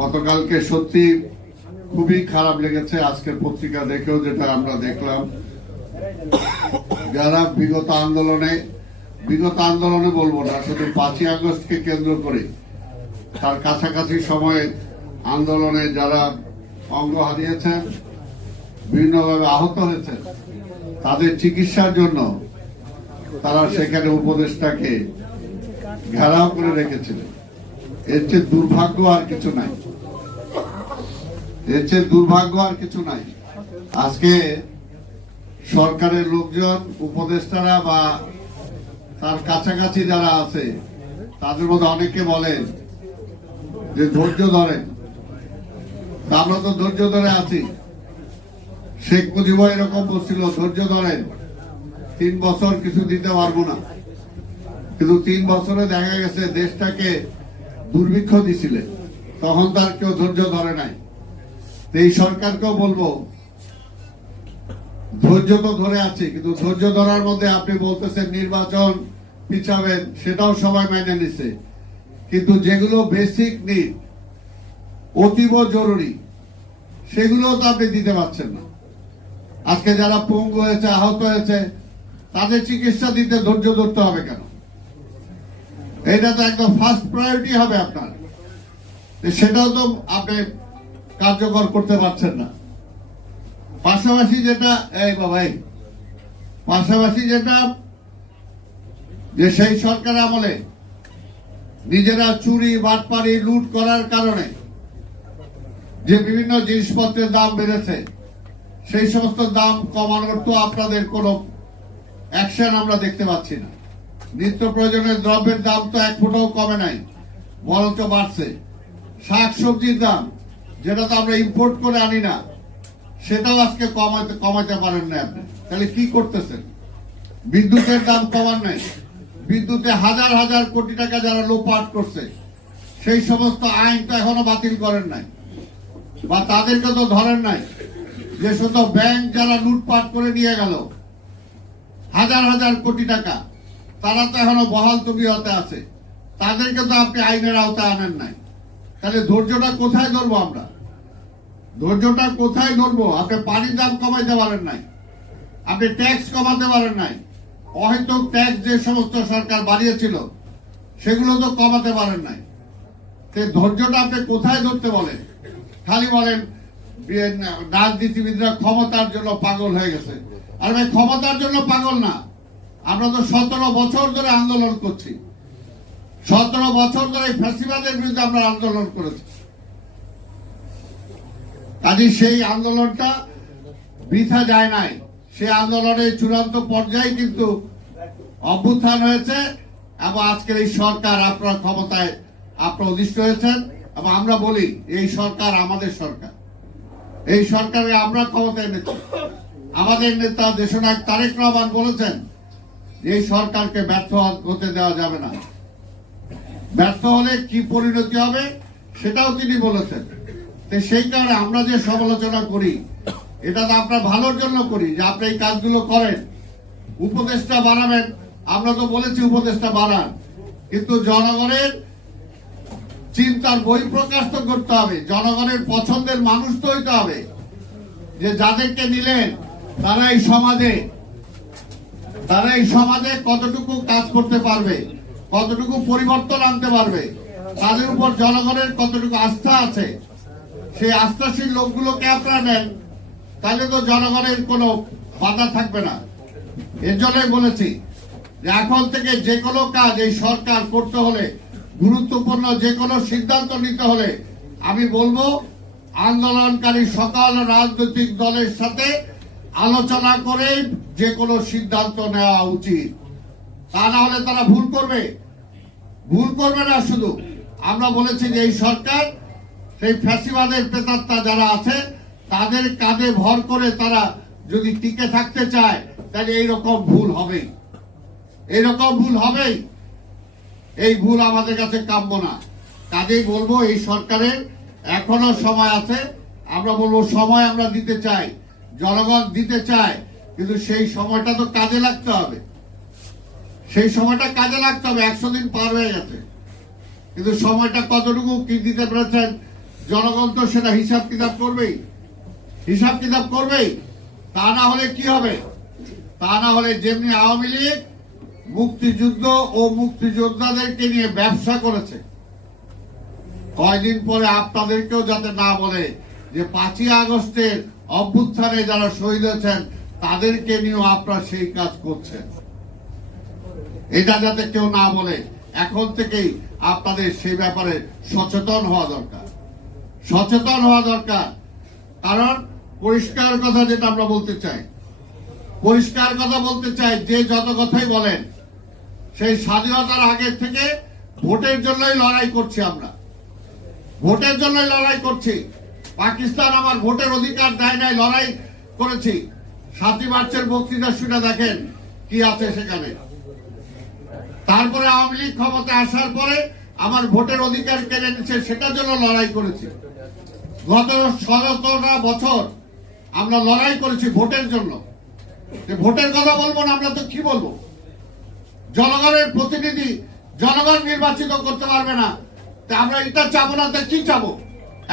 গতকালকে সত্যি খুবই খারাপ লেগেছে। আজকের পত্রিকা দেখেও যেটা আমরা দেখলাম, যারা বিগত আন্দোলনে বলবো না, শুধু 5ই আগস্টকে কেন্দ্র করে তার কাছাকাছি সময়ে আন্দোলনে যারা অঙ্গ হারিয়েছেন, বিভিন্নভাবে আহত হয়েছে, তাদের চিকিৎসার জন্য তারা সেখানে উপদেষ্টাকে ঘেরাও করে রেখেছিলেন। এর চেয়ে দুর্ভাগ্য আর কিছু নাই, এর চেয়ে দুর্ভাগ্য আর কিছু নাই। আজকে সরকারের লোকজন, উপদেষ্টারা বা তার কাছাকাছি যারা আছে, তাদের মধ্যে অনেকে বলেন যে ধৈর্য ধরেন। আমরা তো ধৈর্য ধরে আছি। শেখ মুজিবও এরকম বলছিল, ধৈর্য ধরেন, 3 বছর কিছু দিতে পারবো না। কিন্তু 3 বছরে দেখা গেছে দেশটাকে দুর্ভিক্ষ দিছিলেন, তখন তার কেউ ধৈর্য ধরে নাই। এই সরকারকেও বলবো, ধৈর্য তো ধরে আছে, কিন্তু ধৈর্য ধরার মধ্যে আপনি বলতেছেন নির্বাচন পিছাবেন, সেটাও সবাই মেনে নিছে। কিন্তু যেগুলো বেসিক নিড, অতীব জরুরি, সেগুলো তো আপনি দিতে পারছেন না। আজকে যারা পঙ্গু হয়েছে, আহত হয়েছে, তাদের চিকিৎসা দিতে ধৈর্য ধরতে হবে কেন? এটা তো একদম ফার্স্ট প্রায়োরিটি হবে আপনার, সেটাও তো আপনি কার্যকর করতে পারছেন না। পাশাপাশি যেটা যে সেই সরকার আমলে নিজেরা চুরি, বাটপারি, লুট করার কারণে যে বিভিন্ন জিনিসপত্রের দাম বেড়েছে, সেই সমস্ত দাম কমানোর তো আপনাদের কোনো অ্যাকশন আমরা দেখতে পাচ্ছি না। নিত্য প্রয়োজনীয় দ্রব্যের দাম তো 1 ফুটাও কমে নাই, বরঞ্চ বাড়ছে। শাক সবজির দাম, যেটা তো আমরা ইম্পোর্ট করে আনি না, সেটাও আজকে কমাতে পারেন না আপনি। তাহলে কি করতেছেন? বিদ্যুতের দাম কমান নাই, বিদ্যুতে হাজার হাজার কোটি টাকা যারা লোপাট করছে, সেই সমস্ত আইন তো এখনো বাতিল করেন নাই, বা তাদেরকে তো ধরেন নাই। যে শুধু ব্যাংক যারা লুটপাট করে নিয়ে গেল হাজার হাজার কোটি টাকা, তারা তো এখনো বহাল তবিয়তে আছে, তাদেরকে তো আপনি আইনের আওতায় আনেন নাই। তাহলে ধৈর্যটা কোথায় ধরবো আমরা? ধৈর্যটা কোথায় ধরবো? আপনি পানির দাম কমাইতে পারেন নাই, আপনি ট্যাক্স কমাতে পারেন নাই, অহেতুক ট্যাক্স যে সমস্ত সরকার বাড়িয়েছিল সেগুলো তো কমাতে পারেন নাই। ধৈর্যটা আপনি কোথায় ধরতে বলেন? খালি বলেন রাজনীতিবিদরা ক্ষমতার জন্য পাগল হয়ে গেছে। আর ভাই, ক্ষমতার জন্য পাগল না, আমরা তো 17 বছর ধরে আন্দোলন করছি। 17 বছর ধরে ফ্যাসিবাদের বিরুদ্ধে আমরা আন্দোলন করেছি। কাজে সেই আন্দোলনটা বৃথা যায় নাই। সেই আন্দোলনের চূড়ান্ত পর্যায়ে কিন্তু অভ্যুত্থান হয়েছে, এবং আজকের এই সরকার আপনার ক্ষমতায় আপনারা অধিষ্ঠ হয়েছেন। এবং আমরা বলি, এই সরকার আমাদের সরকার, এই সরকারে আমরা ক্ষমতায় এনেছি। আমাদের নেতা দেশনায়ক তারেক রহমান বলেছেন, এই সরকারকে ব্যর্থ হতে দেওয়া যাবে না। ব্যর্থ হলে কি পরিণতি হবে সেটাও তিনি বলেছেন। সেই কারণে আমরা যে সমালোচনা করি, এটা তো আপনার ভালোর জন্য করি, যে আপনি এই কাজগুলো করেন, উপদেষ্টা বাড়াবেন। আমরা তো বলেছি উপদেষ্টা বাড়ান, কিন্তু জনগণের চিন্তার বহিঃপ্রকাশ তো করতে হবে, জনগণের পছন্দের মানুষ তো হইতে হবে। যে যাদেরকে নিলেন তারা এই সমাজে কতটুকু কাজ করতে পারবে, কতটুকু পরিবর্তন আনতে পারবে, তাদের উপর জনগণের কতটুকু আস্থা আছে, সেই আস্থাশীল লোকগুলোকে আপনারা নেন, তাহলে তো জনগণের কোনো বাধা থাকবে না। এর জন্যই বলেছি যে এখন থেকে যে কোনো কাজ এই সরকার করতে হলে, গুরুত্বপূর্ণ যে কোনো সিদ্ধান্ত নিতে হলে, আমি বলবো আন্দোলনকারী সকল রাজনৈতিক দলের সাথে আলোচনা করে যে কোনো সিদ্ধান্ত নেওয়া উচিত। তা না হলে তারা ভুল করবে না। শুধু আমরা বলেছি যে এই সরকার সেই ফ্যাসিবাদের প্রেতাত্মা যারা আছে, তাদের কাঁধে ভর করে তারা যদি টিকে থাকতে চায়, তাহলে এইরকম ভুল হবেই। এই ভুল আমাদের কাছে কাম্য না। কাজেই বলবো, এই সরকারের এখনো সময় আছে। আমরা বলবো সময় আমরা দিতে চাই, জনগণ দিতে চায়, কিন্তু সেই সময়টা তো কাজে লাগতে হবে। 100 দিন পার হয়ে গেছে, কিন্তু সময়টা কতটুকু কি দিতে পেরেছেন জনগণ তো সেটা হিসাব কিতাব করবেই, হিসাব কিতাব করবেই। তা না হলে কি হবে? তা না হলে যেমনি আওয়ামী লীগ মুক্তিযুদ্ধ ও মুক্তিযোদ্ধাদেরকে নিয়ে ব্যবসা করেছে, কয়দিন পরে আপনাদেরকেও যাতে না বলে যে 5ই আগস্টের অভ্যুত্থানে যারা শহীদ হয়েছেন তাদেরকে নিয়েও আপনারা সেই কাজ করছেন, এটা যাতে কেউ না বলে এখন থেকেই আপনাদের সেই ব্যাপারে সচেতন হওয়া দরকার, সচেতন হওয়া দরকার। কারণ পরিষ্কার কথা যেটা আমরা বলতে চাই, পরিষ্কার কথা বলতে চাই, যে যত কথাই বলেন সেই স্বাধীনতার আগে থেকে ভোটের জন্যই লড়াই করছি, আমরা ভোটের জন্যই লড়াই করছি। পাকিস্তান আমার ভোটের অধিকার দেয় নাই, লড়াই করেছি। 7ই মার্চের বক্তৃতা শুনে দেখেন কি আছে সেখানে। তারপরে আওয়ামী লীগ ক্ষমতায় আসার পরে আমার ভোটের অধিকার কেড়ে নিচ্ছে, সেটার জন্য লড়াই করেছি। গত 17টা বছর আমরা লড়াই করেছি ভোটের জন্য। ভোটের কথা বলবো না, আমরা তো কি বলবো? জনগণের প্রতিনিধি জনগণ নির্বাচিত করতে পারবে না, তা আমরা এটা চাবো না, তা কি চাবো?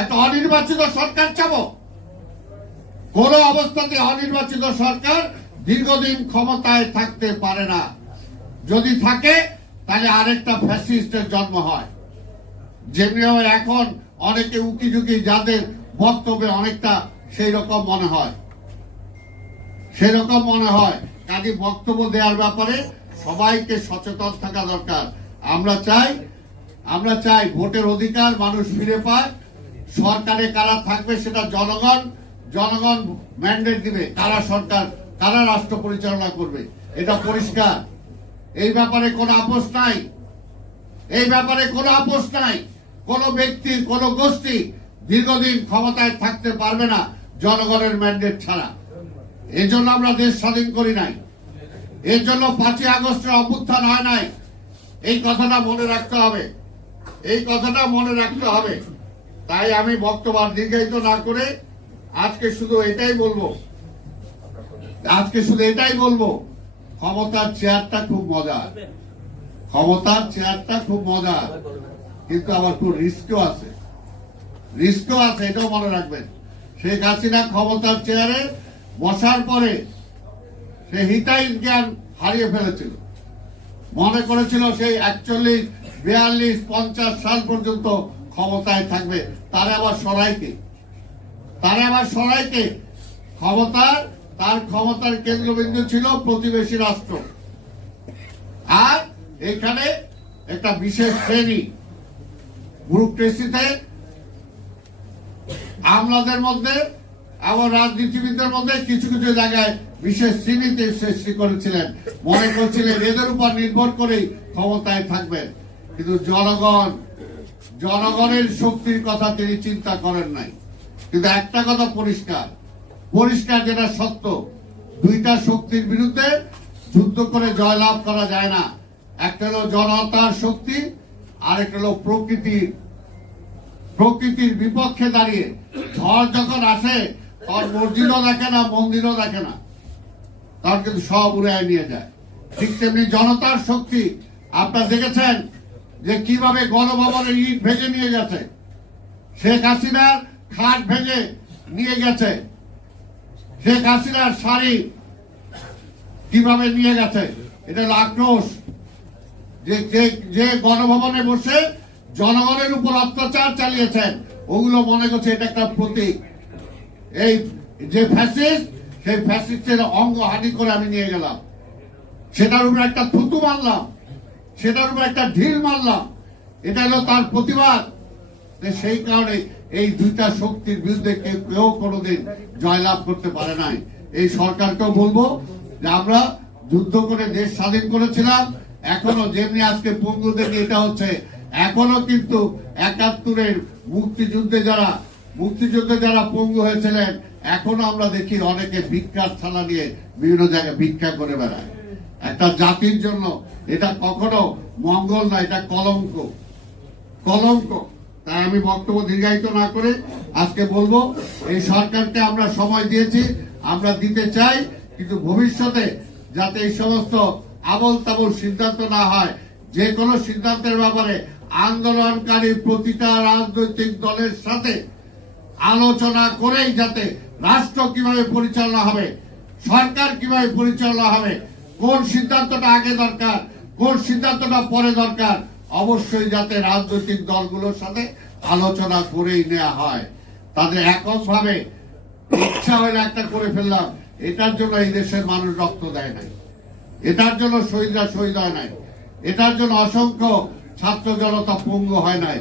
একটা অনির্বাচিত সরকার চাবো? কোন অবস্থাতে অনির্বাচিত সরকার দীর্ঘদিন ক্ষমতায় থাকতে পারে না। যদি থাকে তাহলে আরেকটা ফ্যাসিস্টের জন্ম হয়। যেমনি এখন অনেকে উকি ঝুঁকি, যাদের বক্তব্যে অনেকটা সেই রকম মনে হয়, সেরকম মনে হয়। কাজে বক্তব্য দেওয়ার ব্যাপারে সবাইকে সচেতন থাকা দরকার। আমরা চাই ভোটের অধিকার মানুষ ফিরে পায়। সরকারে কারা থাকবে সেটা জনগণ ম্যান্ডেট দিবে, কারা সরকার, কারা রাষ্ট্র পরিচালনা করবে, এটা পরিষ্কার। এই ব্যাপারে কোনো আপোষ নাই, এই ব্যাপারে কোনো আপোষ নাই। কোন ব্যক্তি, কোন গোষ্ঠী দীর্ঘদিন ক্ষমতায় থাকতে পারবে না জনগণের ম্যান্ডেট ছাড়া। এই জন্য আমরা দেশ স্বাধীন করি নাই, এর জন্য 5ই আগস্টের অভ্যুত্থান হয় নাই। এই কথাটা মনে রাখতে হবে, এই কথাটা মনে রাখতে হবে। তাই আমি বক্তব্য দীর্ঘায়িত না করে আজকে শুধু এটাই বলবো, ক্ষমতার চেয়ারটা খুব মজার, ক্ষমতার চেয়ারটা খুব মজার, কিন্তু আবার খুব রিস্কও আছে, এটাও মনে রাখবেন। শেখ হাসিনা ক্ষমতার চেয়ারে বসার পরে সে হিতাহিত জ্ঞান হারিয়ে ফেলেছিল। মনে করেছিল সেই 41, 42, 50 সাল পর্যন্ত ক্ষমতায় থাকবে। তার আবার সরাইকে তার ক্ষমতার কেন্দ্রবিন্দু ছিল প্রতিবেশী রাষ্ট্র। আর এখানে একটা বিশেষ শ্রেণী ব্যুরোক্রেসিতে, আমলাদের মধ্যে, আবার রাজনীতিবিদদের মধ্যে কিছু কিছু জায়গায় বিশেষ শ্রেণীতে সৃষ্টি করেছিলেন। মনে করছিলেন এদের উপর নির্ভর করেই ক্ষমতায় থাকবেন। কিন্তু জনগণের শক্তির কথা তিনি চিন্তা করেন নাই। কিন্তু একটা কথা পরিষ্কার যেটা সত্য, দুইটা শক্তির বিরুদ্ধে যুদ্ধ করে জয়লাভ করা যায় না। একটা হলো জনতার শক্তি, আর একটা হলো প্রকৃতির বিপক্ষে দাঁড়িয়ে। ঝড় যখন আসে তখন মসজিদও দেখে না, মন্দিরও দেখে না, তখন কিন্তু সব উড়ায় নিয়ে যায়। ঠিক তেমনি জনতার শক্তি আপনারা দেখেছেন যে কিভাবে গণভবনের ইট ভেঙে নিয়ে গেছে, শেখ হাসিনার খাট ভেঙে নিয়ে গেছে, শেখ হাসিনার শাড়ি কিভাবে নিয়ে গেছে। এটা হলো আক্রোশ। যে গণভবনে বসে জনগণের উপর অত্যাচার চালিয়েছেন, ওগুলো মনে করছে এটা একটা প্রতীক। এই যে ফ্যাসিস্ট, সেই ফ্যাসিস্টের অঙ্গ হানি করে আমি নিয়ে গেলাম, সেটার উপর একটা থুতু মারলাম, সেটার উপর একটা ঢিল মারলাম। এটা হলো তার প্রতিবাদ। সেই কারণে এই দুইটা শক্তির বিরুদ্ধে কেউ কোনোদিন জয়লাভ করতে পারে নাই। এই সরকারকেও বলবো যে আমরা যুদ্ধ করে দেশ স্বাধীন করেছিলাম, এখনো যেমনি আজকে পঙ্গুদের নিয়ে এটা হচ্ছে, এখনো কিন্তু 71-এর মুক্তিযুদ্ধে যারা পঙ্গু হয়েছিলেন, এখনো আমরা দেখি অনেকে ভিক্ষার থালা নিয়ে বিভিন্ন জায়গায় ভিক্ষা করে বেড়ায়। একটা জাতির জন্য এটা কখনো মঙ্গল না, এটা কলঙ্ক। তাই আমি বক্তব্য দীর্ঘায়িত না করে আজকে বলবো, এই সরকারকে আমরা সময় দিয়েছি, আমরা দিতে চাই, কিন্তু ভবিষ্যতে যাতে এই সমস্ত আবল তাবল সিদ্ধান্ত না হয়। যে কোনো সিদ্ধান্তের ব্যাপারে আন্দোলনকারী প্রতিটা রাজনৈতিক দলের সাথে আলোচনা করেই যাতে রাষ্ট্র কিভাবে পরিচালনা হবে, সরকার কিভাবে পরিচালনা হবে, কোন সিদ্ধান্তটা আগে দরকার, কোন সিদ্ধান্তটা পরে দরকার, অবশ্যই যাতে রাজনৈতিক দলগুলোর সাথে আলোচনা করেই নেওয়া হয়। তাদের এককভাবে ইচ্ছা হলে একটা করে ফেললাম, এটার জন্য এই দেশের মানুষ রক্ত দেয় নাই, এটার জন্য শহীদরা শহীদ হয় নাই, এটার জন্য অসংখ্য ছাত্র জনতা পঙ্গু হয় নাই।